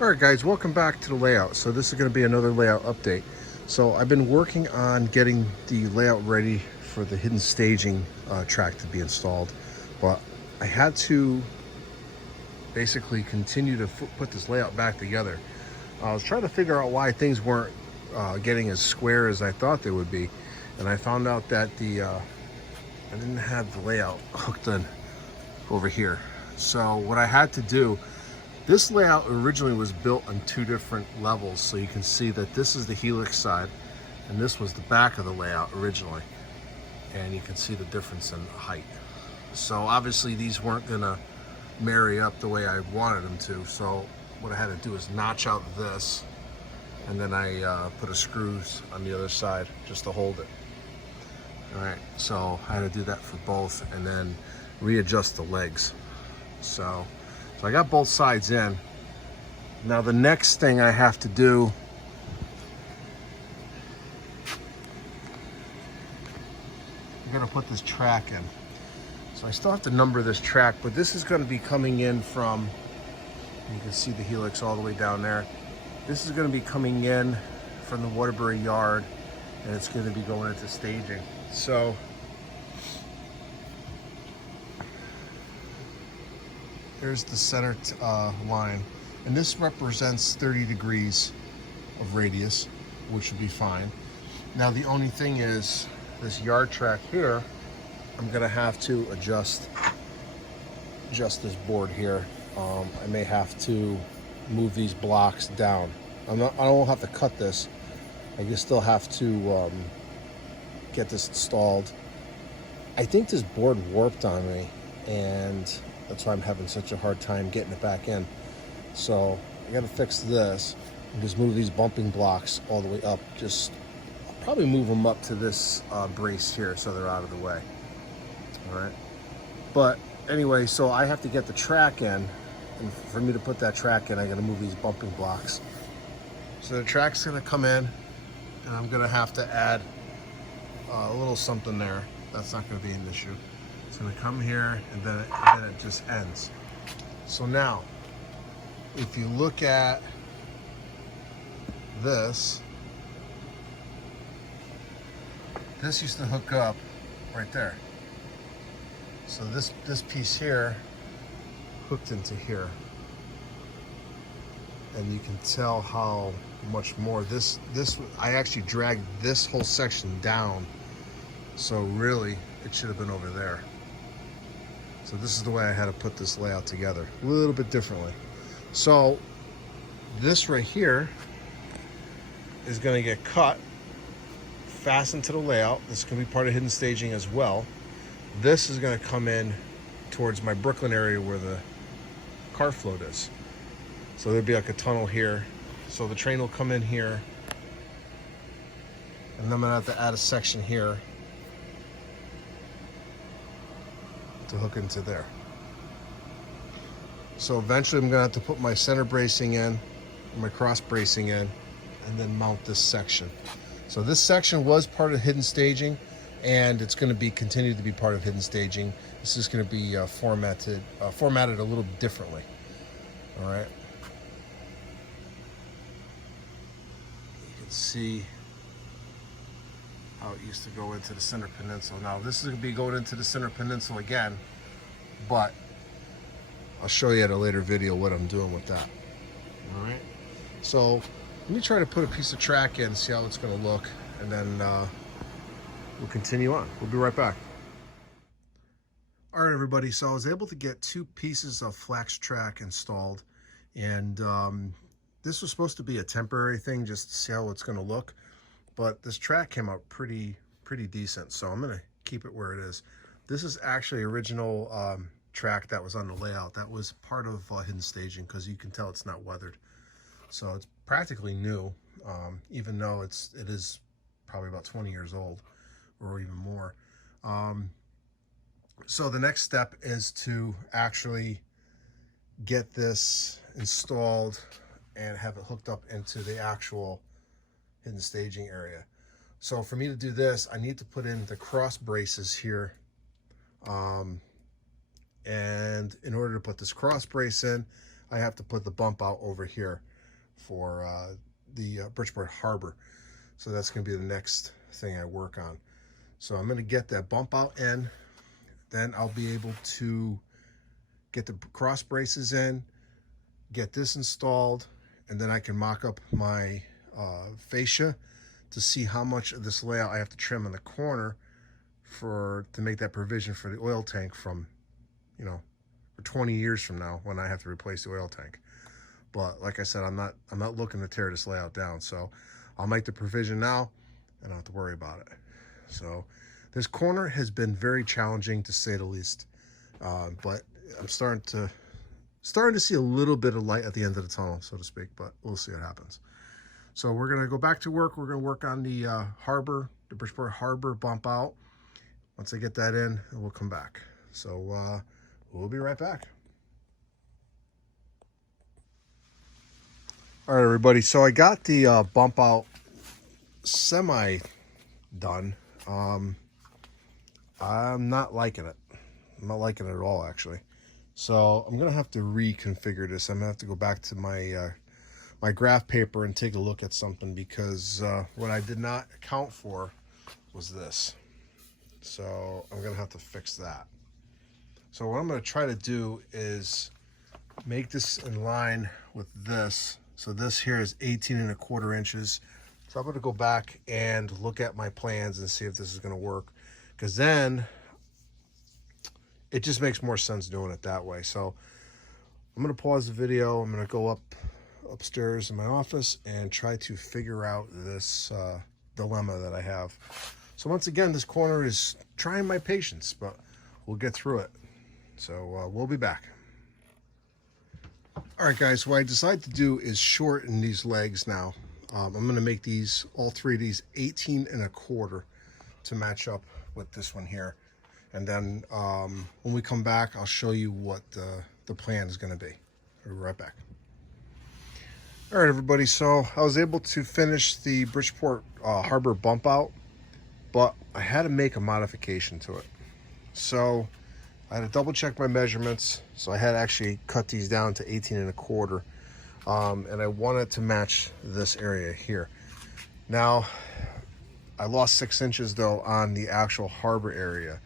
All right, guys, welcome back to the layout. So this is going to be another layout update. So I've been working on getting the layout ready for the hidden staging track to be installed, but I had to basically continue to put this layout back together. I was trying to figure out why things weren't getting as square as I thought they would be, and I found out that I didn't have the layout hooked in over here. So what I had to do, this layout originally was built on two different levels, so you can see that this is the helix side and this was the back of the layout originally, and you can see the difference in height. So obviously these weren't gonna marry up the way I wanted them to, so what I had to do is notch out this, and then I put a screws on the other side just to hold it. All right, so I had to do that for both and then readjust the legs. So I got both sides in. Now the next thing I have to do I'm gonna put this track in. So I still have to number this track, but this is gonna be coming in from, you can see the helix all the way down there. This is gonna be coming in from the Waterbury yard, and it's gonna be going into staging. So there's the center line, and this represents 30 degrees of radius, which would be fine. Now the only thing is this yard track here, I'm gonna have to adjust this board here. I may have to move these blocks down. I don't have to cut this. I just still have to get this installed. I think this board warped on me, and that's why I'm having such a hard time getting it back in. So I gotta fix this and just move these bumping blocks all the way up. I'll probably move them up to this brace here so they're out of the way. All right. But anyway, so I have to get the track in, and for me to put that track in, I gotta move these bumping blocks. So the track's gonna come in, and I'm gonna have to add a little something there. That's not gonna be an issue. It's gonna come here, and then it just ends. So now, if you look at this used to hook up right there. So this piece here hooked into here, and you can tell how much more this I actually dragged this whole section down, so really it should have been over there. So this is the way I had to put this layout together, a little bit differently. So this right here is going to get cut, fastened to the layout. This is going to be part of hidden staging as well. This is going to come in towards my Brooklyn area where the car float is. So there'll be like a tunnel here. So the train will come in here, and then I'm going to have to add a section here to hook into there. So eventually I'm gonna have to put my center bracing in, my cross bracing in, and then mount this section. So this section was part of hidden staging, and it's gonna be continued to be part of hidden staging. This is gonna be formatted a little differently. All right. You can see how it used to go into the center peninsula. Now this is going to be going into the center peninsula again, but I'll show you at a later video what I'm doing with that. All right, so let me try to put a piece of track in, see how it's going to look, and then we'll continue on. We'll be right back. All right, everybody, so I was able to get two pieces of flax track installed, and this was supposed to be a temporary thing just to see how it's going to look. But this track came out pretty decent, so I'm gonna keep it where it is. This is actually original track that was on the layout. That was part of hidden staging, because you can tell it's not weathered. So it's practically new, even though it is probably about 20 years old or even more. So the next step is to actually get this installed and have it hooked up into the actual hidden staging area. So for me to do this, I need to put in the cross braces here, and in order to put this cross brace in, I have to put the bump out over here for the Bridgeport Harbor. So that's going to be the next thing I work on. So I'm going to get that bump out in. Then I'll be able to get the cross braces in, get this installed, and then I can mock up my fascia to see how much of this layout I have to trim in the corner to make that provision for the oil tank from, you know, for 20 years from now when I have to replace the oil tank. But like I said, I'm not looking to tear this layout down, so I'll make the provision now and I don't have to worry about it. So this corner has been very challenging to say the least, but I'm starting to see a little bit of light at the end of the tunnel, so to speak, but we'll see what happens. So we're going to go back to work. We're going to work on the harbor, the Bridgeport Harbor bump out. Once I get that in, we'll come back. So we'll be right back. All right, everybody. So I got the bump out semi done. I'm not liking it. I'm not liking it at all, actually. So I'm going to have to reconfigure this. I'm going to have to go back to my my graph paper and take a look at something, because what I did not account for was this. So I'm going to have to fix that. So what I'm going to try to do is make this in line with this. So this here is 18¼ inches. So I'm going to go back and look at my plans and see if this is going to work, because then it just makes more sense doing it that way. So I'm going to pause the video. I'm going to go upstairs in my office and try to figure out this dilemma that I have. So once again, this corner is trying my patience, but we'll get through it. So we'll be back. All right, guys, what I decided to do is shorten these legs now. I'm going to make these, all three of these, 18¼ to match up with this one here. And then when we come back, I'll show you what the plan is going to be. We'll be right back. All right, everybody. So I was able to finish the Bridgeport Harbor bump out, but I had to make a modification to it. So I had to double check my measurements. So I had to actually cut these down to 18¼ and I wanted to match this area here. Now, I lost 6 inches though on the actual harbor area.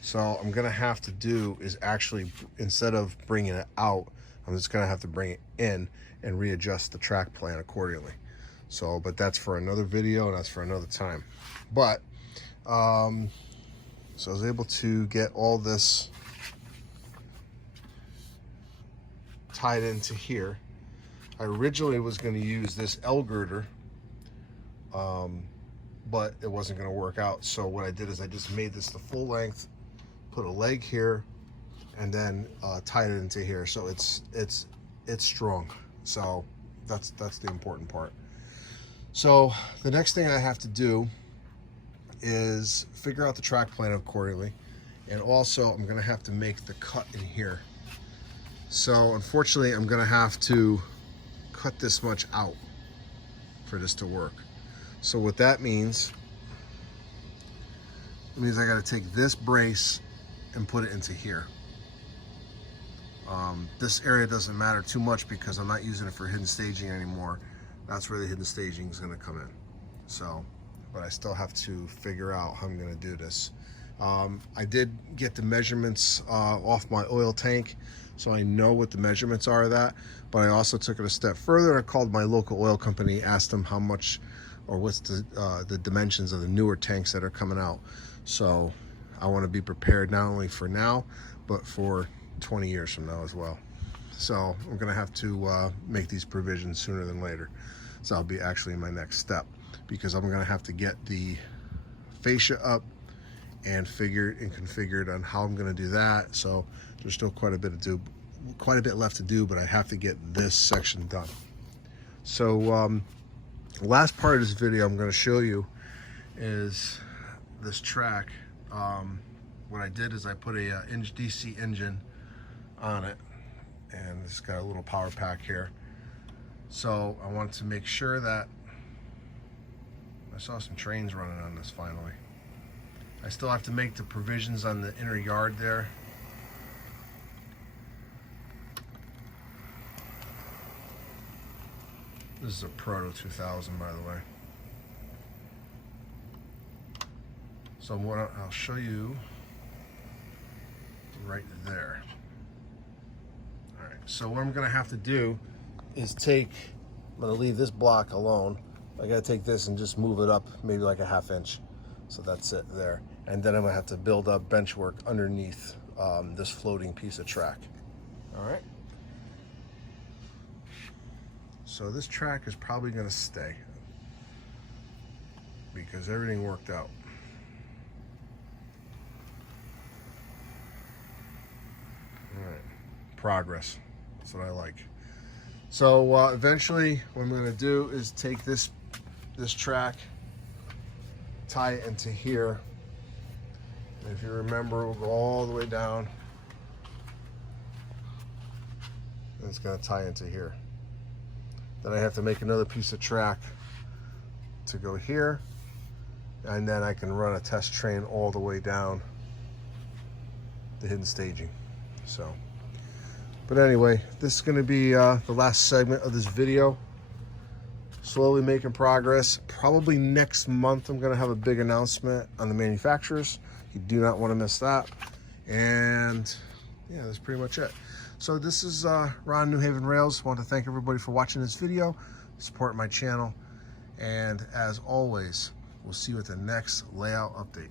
So I'm gonna have to do is actually, instead of bringing it out, I'm just gonna have to bring it in and readjust the track plan accordingly. So, but that's for another video and that's for another time. But, so I was able to get all this tied into here. I originally was going to use this L girder, but it wasn't going to work out. So what I did is I just made this the full length, put a leg here, and then tied it into here. So it's strong. So that's the important part. So the next thing I have to do is figure out the track plan accordingly, and also I'm going to have to make the cut in here. So unfortunately, I'm going to have to cut this much out for this to work. So what that means, I got to take this brace and put it into here. This area doesn't matter too much because I'm not using it for hidden staging anymore. That's where the hidden staging is going to come in. So, but I still have to figure out how I'm going to do this. I did get the measurements off my oil tank, so I know what the measurements are of that, but I also took it a step further. I called my local oil company, asked them how much or what's the dimensions of the newer tanks that are coming out. So I want to be prepared not only for now, but for 20 years from now as well. So I'm going to have to make these provisions sooner than later. So that'll be actually my next step, because I'm going to have to get the fascia up and figured and configured on how I'm going to do that. So there's still quite a bit left to do, but I have to get this section done. So the last part of this video I'm going to show you is this track. What I did is I put a DC engine on it, and it's got a little power pack here. So I wanted to make sure that I saw some trains running on this finally. I still have to make the provisions on the inner yard there. This is a Proto 2000, by the way. So what I'll show you right there. All right, so what I'm gonna have to do is I'm gonna leave this block alone. I gotta take this and just move it up maybe like a ½ inch. So that's it there. And then I'm gonna have to build up bench work underneath this floating piece of track. All right. So this track is probably gonna stay because everything worked out. All right, progress, that's what I like. So eventually what I'm gonna do is take this track, tie it into here. And if you remember, we'll go all the way down. And it's gonna tie into here. Then I have to make another piece of track to go here. And then I can run a test train all the way down the hidden staging. So, but anyway, this is gonna be the last segment of this video. Slowly making progress. Probably next month I'm gonna have a big announcement on the manufacturers. You do not want to miss that. And yeah, that's pretty much it. So this is Ron, New Haven Rails. I want to thank everybody for watching this video, supporting my channel, and as always, we'll see you at the next layout update.